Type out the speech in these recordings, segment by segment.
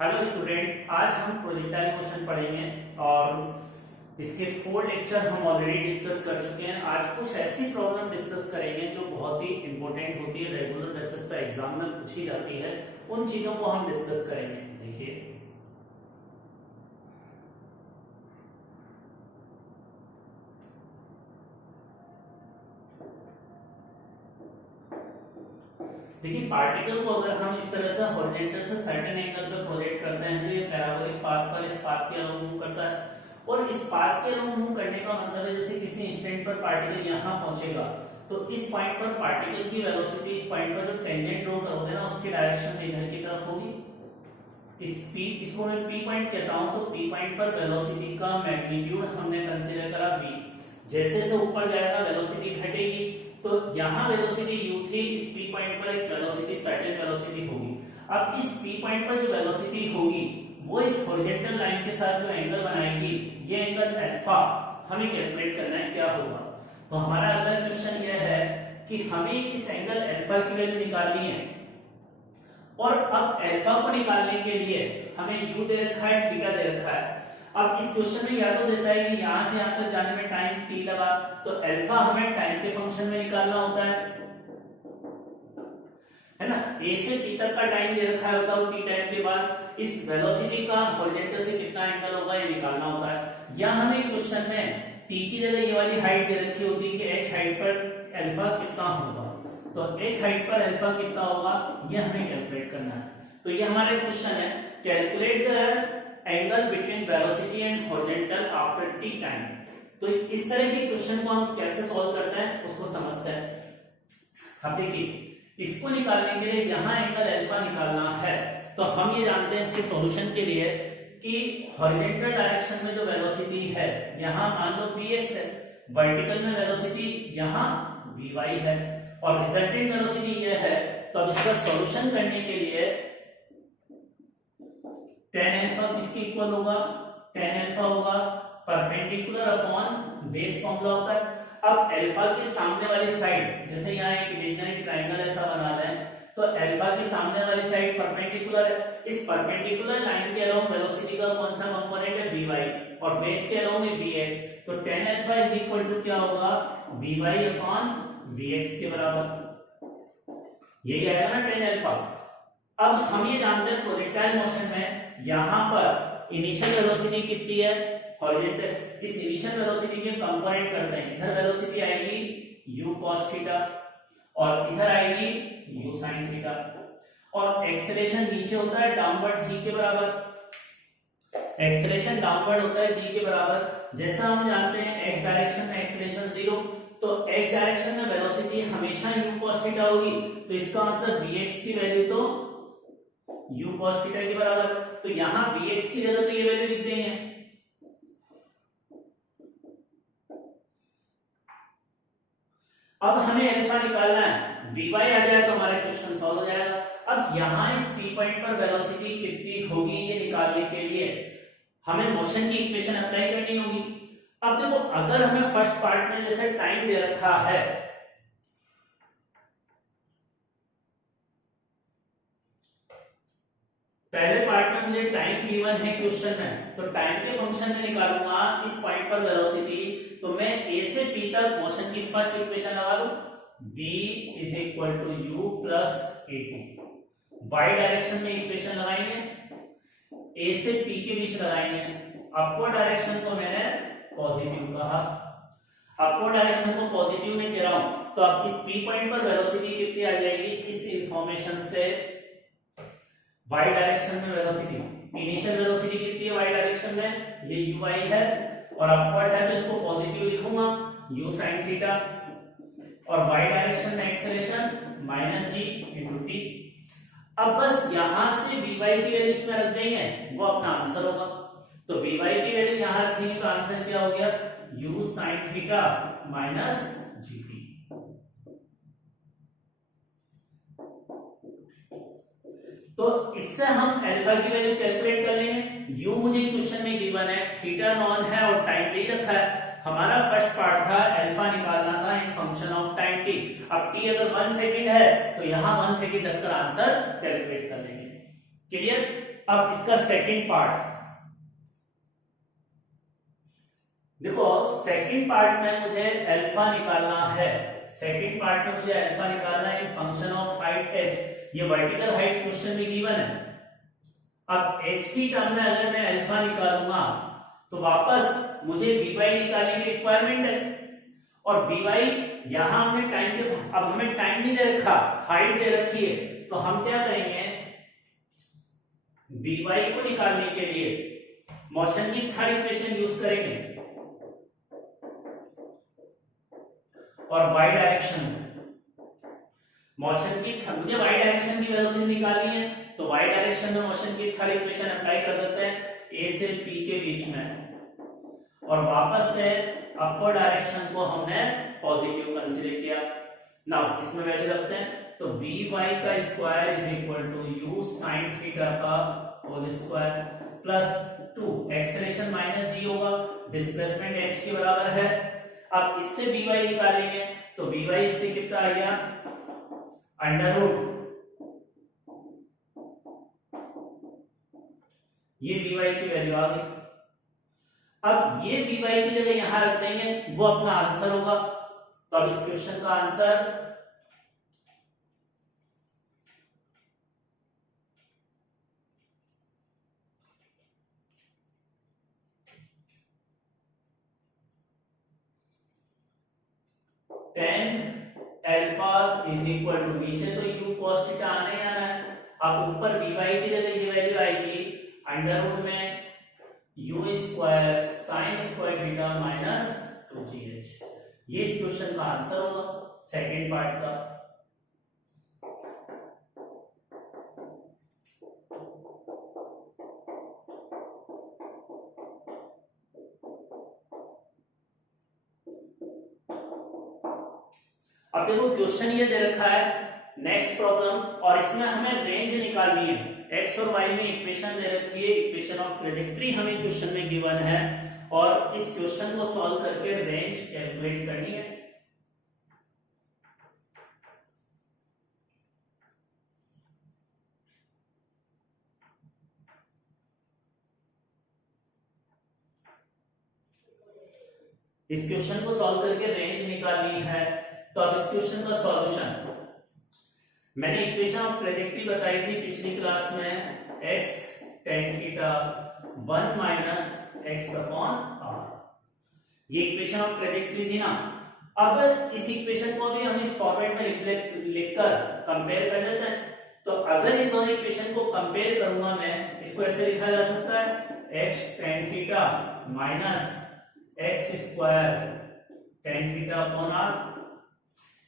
Hello student, आज हम projectile motion पढ़ेंगे और इसके 4 लेक्चर हम ऑलरेडी डिस्कस कर चुके हैं। आज कुछ ऐसी प्रॉब्लम डिस्कस करेंगे जो बहुत ही इंपॉर्टेंट होती है, रेगुलर बेसिस पे एग्जाम में पूछी जाती है। उन चीजों को हम डिस्कस करेंगे। देखिए, पार्टिकल को अगर हम इस तरह से हॉरिजॉन्टल से सर्टेन एंगल पे प्रोजेक्ट करते हैं तो ये पैराबोलिक पाथ पर इस पाथ के अराउंड मूव करता है। और इस पाथ के अराउंड मूव करने का मतलब है जैसे किसी इंस्टेंट पर पार्टिकल यहाँ पहुंचेगा तो इस पॉइंट पर पार्टिकल की वेलोसिटी इस पॉइंट पर जो टेंजेंट ड्रॉ करोगे ना उसकी डायरेक्शन इधर की तरफ होगी। इसको मैं पी पॉइंट कहता हूं। तो पी पॉइंट पर वेलोसिटी का मैग्नीट्यूड हमने कंसीडर करा v। जैसे जैसे ऊपर जाएगा वेलोसिटी घटेगी, तो यहाँ वेलोसिटी u थी, इस p पॉइंट पर एक वेलोसिटी सर्टेन वेलोसिटी होगी। अब इस p पॉइंट पर जो वेलोसिटी होगी वो इस हॉरिजॉन्टल लाइन के साथ जो एंगल बनाएगी, ये एंगल अल्फा हमें कैलकुलेट करना है क्या होगा। तो हमारा अगला क्वेश्चन ये है कि हमें इस एंगल अल्फा की वैल्यू निकालनी है। और अब अल्फा को निकालने के लिए हमें u दे रखा है, थीटा दे रखा है। अब इस क्वेश्चन में या तो देता है कि यहां से यहां तक जाने में टाइम t लगा, तो अल्फा हमें टाइम के फंक्शन में निकालना होता है ना। a से t तक का टाइम दे रखा है, बताओ t टाइम के बाद इस वेलोसिटी का हॉरिजॉन्टल से कितना एंगल होगा ये निकालना होता है। या हमें क्वेश्चन में t की जगह ये वाली हाइट दे रखी होती है कि h हाइट पर अल्फा कितना होगा, तो h हाइट पर अल्फा कितना होगा ये हमें कैलकुलेट करना है। तो ये हमारा क्वेश्चन है, calculate the angle between velocity and horizontal after t time. तो इस तरह के क्वेश्चन को हम कैसे सॉल्व करते हैं उसको समझते हैं। अब देखिए, इसको निकालने के लिए यहाँ एंगल अल्फा निकालना है, तो हम ये जानते हैं इसके सॉल्यूशन के लिए कि हॉरिजॉन्टल डायरेक्शन में जो वेलोसिटी है यहाँ मान लो px है, वर्टिकल में वेलोसिटी यहाँ vy है और रिजल्टेंट वेलोसिटी ये है। तो अब इसका सॉल्यूशन करने के लिए tan अल्फा किसके इक्वल होगा, tan अल्फा होगा परपेंडिकुलर अपॉन बेस फॉर्मूला होता है। अब अल्फा के सामने वाली साइड, जैसे यहाँ एक इमेजिनरी ट्रायंगल ऐसा बना रहे हैं, तो अल्फा के सामने वाली साइड परपेंडिकुलर है। इस परपेंडिकुलर लाइन के अराउंड वेलोसिटी का कौन सा कंपोनेंट है, vy, और बेस के अराउंड है vx। तो tan alpha is equal to क्या होगा, vy अपॉन vx के बराबर, यही आएगा ना tan अल्फा। अब हम ये जानते हैं प्रोजेक्टाइल मोशन में यहां पर इनिशियल वेलोसिटी कितनी है, हॉरिजॉन्टल, इस इनिशियल वेलोसिटी के कंपोनेंट करते हैं। इधर वेलोसिटी आएगी u cos थीटा और इधर आएगी u sin थीटा, और एक्सेलरेशन नीचे होता है डाउनवर्ड g के बराबर। एक्सेलरेशन डाउनवर्ड होता है g के बराबर। जैसा हम जानते हैं x डायरेक्शन में एक्सेलरेशन 0, तो x डायरेक्शन में वेलोसिटी हमेशा u cos थीटा होगी। तो इसका मतलब vx की वैल्यू तो u cos थीटा के बराबर। तो यहां vx की जगह तो ये वैल्यू लिख देंगे। अब हमें अल्फा निकालना है, vy आ जाए तो हमारा क्वेश्चन सॉल्व हो जाएगा। अब यहां इस p पॉइंट पर वेलोसिटी कितनी होगी ये निकालने के लिए हमें मोशन की इक्वेशन अप्लाई करनी होगी। अब देखो, अगर हमें फर्स्ट पार्ट में जैसे टाइम दे रखा है, पहले पार्ट में मुझे टाइम गिवन है क्वेश्चन में, तो टाइम के फंक्शन में निकालूंगा इस पॉइंट पर वेलोसिटी। तो मैं a से p तक मोशन की फर्स्ट इक्वेशन लगा लूं, v is equal to u plus at। y direction में इक्वेशन लगाएंगे, a से p के बीच लगाएंगे। अपवर्ड डायरेक्शन को मैंने पॉजिटिव कहा, अपवर्ड डायरेक्शन को पॉजिटिव में कह रहा हूं। तो अब इस p पॉइंट पर वेलोसिटी कितनी आ जाएगी, इस इंफॉर्मेशन से y डायरेक्शन में वेलोसिटी, इनिशियल वेलोसिटी कितनी है y डायरेक्शन में, ये uy है, और अपवर्ड है तो इसको पॉजिटिव लिखूंगा u sin थीटा, और y डायरेक्शन में acceleration minus g into t। अब बस यहां से vy की वैल्यू इसमें रख देंगे, वो अपना आंसर होगा। तो vy की वैल्यू यहां रखेंगे तो आंसर क्या हो गया, u sin theta minus gt। तो इससे हम अल्फा की वैल्यू कैलकुलेट कर लेंगे। u मुझे क्वेश्चन में गिवन है, थीटा नॉन है और टाइम दे रखा है। हमारा फर्स्ट पार्ट था अल्फा निकालना था इन फंक्शन ऑफ टाइम t। अब t अगर 1 सेकंड है तो यहां 1 सेकंड रखकर आंसर कैलकुलेट कर लेंगे। क्लियर। अब इसका सेकंड पार्ट देखो, सेकंड पार्ट में मुझे अल्फा निकालना है, सेकंड पार्ट में मुझे अल्फा निकालना है इन फंक्शन ऑफ हाइट h। ये वर्टिकल हाइट क्वेश्चन में गिवन है। अब h की टर्म में अगर मैं अल्फा निकालूंगा तो वापस मुझे vy निकालने की रिक्वायरमेंट है, और vy यहां हमने टाइम के, अब हमें टाइम नहीं दे रखा, हाइट दे रखी है, तो हम क्या करेंगे, vy को निकालने के लिए मोशन की थर्ड इक्वेशन यूज करेंगे, और y डायरेक्शन मोशन की मुझे y डायरेक्शन की वेलोसिटी निकालनी है, तो y डायरेक्शन में मोशन की थर्ड इक्वेशन अप्लाई कर देते हैं a से p के बीच में, और वापस से अपर डायरेक्शन को हमने पॉजिटिव कंसीडर किया। नाउ इसमें वैल्यू रखते हैं, तो by का square is equal to u sin theta का whole square plus 2 acceleration minus g होगा, डिस्प्लेसमेंट h के बराबर है। अब इससे by निकालेंगे, तो by इससे कितना आ गया, अंडर रूट, ये by की वैल्यू आ गई। अब ये by की जगह यहां रख देंगे, वो अपना आंसर होगा। तो अब इस क्वेश्चन का answer tan alpha is equal to, नीचे तो u cos थीटा आना ही आना है, अब ऊपर by की जगह ये वैल्यू आएगी अंडर रूट में u square sin square theta minus 2gh। ये इस क्वेश्चन का आंसर होगा सेकंड पार्ट का। अब देखो क्वेश्चन ये दे रखा है, नेक्स्ट प्रॉब्लम, और इसमें हमें रेंज निकालनी है, x और y में इक्वेशन दे रखी है, इक्वेशन ऑफ ट्रेजेक्टरी हमें क्वेश्चन में गिवन है, और इस क्वेश्चन को सॉल्व करके रेंज कैलकुलेट करनी है। इस क्वेश्चन को सॉल्व करके रेंज निकालनी है। तो अब इस क्वेश्चन का सॉल्यूशन, मैंने इक्वेशन ऑफ ट्रेजेक्टरी बताई थी पिछली क्लास में, x tan theta 1 minus x upon r, ये इक्वेशन ऑफ ट्रेजेक्टरी थी ना। अब इस इक्वेशन को भी हम इस फॉर्मेट में लिखकर कंपेयर कर लेते हैं। तो अगर इन दोनों इक्वेशन को कंपेयर करूंगा मैं, इसको ऐसे लिखा जा सकता है x tan theta minus x square tan theta upon r,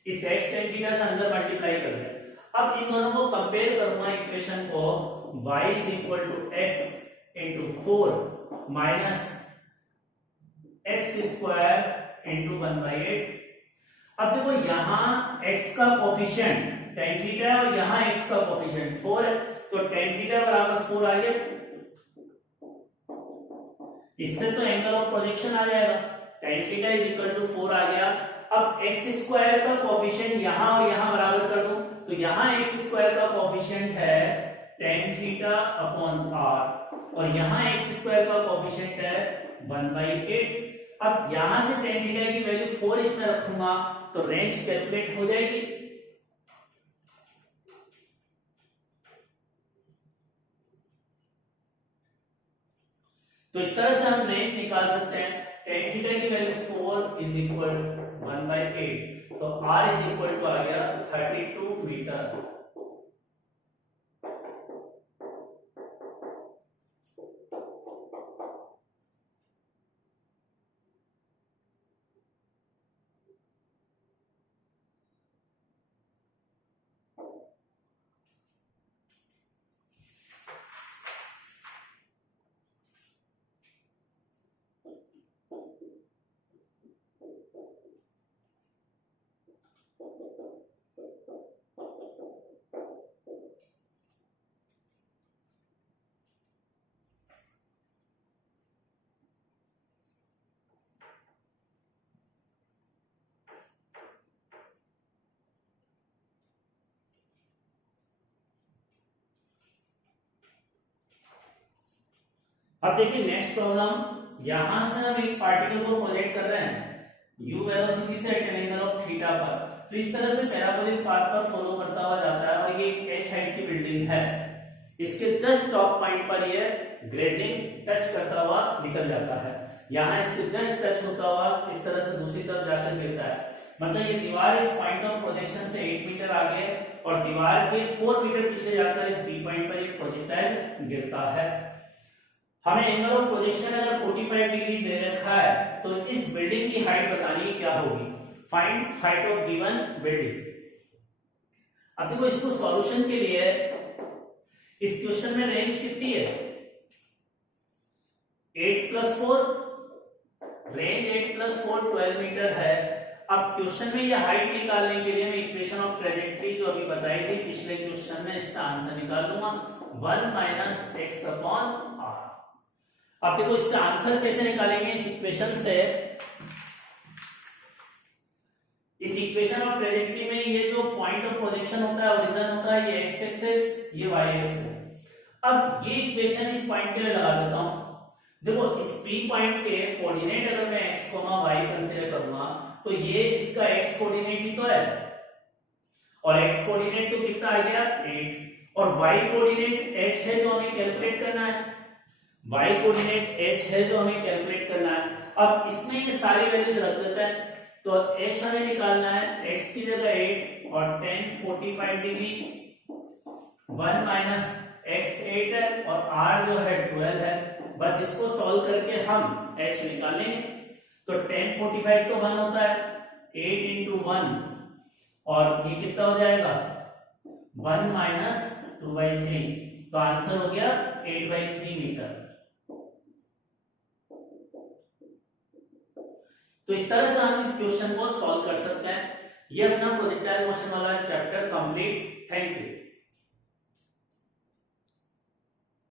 इस x tan थीटा से अंदर मल्टीप्लाई कर दिया। अब इन दोनों को कंपेयर करूंगा इक्वेशन को, y is equal to x into 4 minus x square into 1/8। अब देखो यहां x का कोफिशिएंट tan थीटा है और यहां x का कोफिशिएंट 4 है, तो tan थीटा बराबर 4 आ गया, इससे तो एंगल ऑफ प्रोजेक्शन आ जाएगा, tan theta is equal to 4 आ गया। अब x स्क्वायर का कोफिशिएंट यहां और यहां बराबर कर दूं, तो यहां x स्क्वायर का कोफिशिएंट है tan थीटा अपॉन r, और यहां x स्क्वायर का कोफिशिएंट है 1/8। अब यहां से tan थीटा की वैल्यू 4 इसमें रखूंगा, तो रेंज कैलकुलेट हो जाएगी। तो इस तरह से हम रेंज निकाल सकते हैं, tan थीटा की वैल्यू 4 इज इक्वल 1/8, तो r इज इक्वल टू आ गया 32 मीटर। अब देखिए नेक्स्ट प्रॉब्लम, यहां से हम एक पार्टिकल को प्रोजेक्ट कर रहे हैं u वेलोसिटी से at an angle of theta पर, तो इस तरह से पैराबोलिक पाथ पर फॉलो करता हुआ जाता है और ये एक h हाइट की बिल्डिंग है, इसके जस्ट टॉप पॉइंट पर ये ग्रेजिंग टच करता हुआ निकल जाता है, यहाँ इसके जस्ट टच होता हुआ इस तरह से दूसरी तरफ जाकर गिरता है, मतलब ये दीवार इस पॉइंट ऑफ प्रोजेक्शन से 8 मीटर आगे और दीवार के 4 मीटर पीछे जाकर इस बी पॉइंट पर एक प्रोजेक्टाइल गिरता है। हमें एंगल ऑफ प्रोजेक्शन अगर 45 डिग्री दे रखा है तो इस बिल्डिंग की हाइट बतानी क्या होगी, find height of given building. अब देखो इसको सॉल्यूशन के लिए इस क्वेश्चन में रेंज कितनी है, 8 + 4, रेंज 8 + 4 12 मीटर है। अब क्वेश्चन में ये हाइट निकालने के लिए मैं इक्वेशन ऑफ ट्रेजेक्टरी जो अभी बताई थी पिछले क्वेश्चन में, इसका आंसर निकाल दूंगा 1 - x/r। अब देखो इससे आंसर कैसे निकालेंगे, इस इक्वेशन से, इस इक्वेशन ऑफ ट्रेजेक्टरी में ये जो पॉइंट ऑफ प्रोजेक्शन होता है, ओरिजिन होता है, ये x एक्सिस, ये y एक्सिस। अब ये इक्वेशन इस पॉइंट के लिए लगा देता हूं। देखो इस P पॉइंट के कोऑर्डिनेट अगर मैं x, y कंसीडर करूंगा तो ये इसका x कोऑर्डिनेट ही तो है और x कोऑर्डिनेट तो कितना आ गया 8 और y कोऑर्डिनेट h है जो हमें कैलकुलेट करना है, y कोऑर्डिनेट h है जो हमें कैलकुलेट करना है। अब इसमें ये सारी वैल्यूज रख देते हैं, तो h हमें निकालना है, x की जगह 8 और tan 45 डिग्री, 1 - x 8 है और r जो है 12 है। बस इसको सॉल्व करके हम h निकाल लेंगे, तो tan 45 तो 1 होता है, 8 × 1 और ये कितना हो जाएगा 1 - 2/3, तो आंसर हो गया 8/3 मीटर। तो इस तरह से हम इस क्वेश्चन को सॉल्व कर सकते हैं। ये अपना प्रोजेक्टाइल मोशन वाला चैप्टर कंप्लीट। Thank you.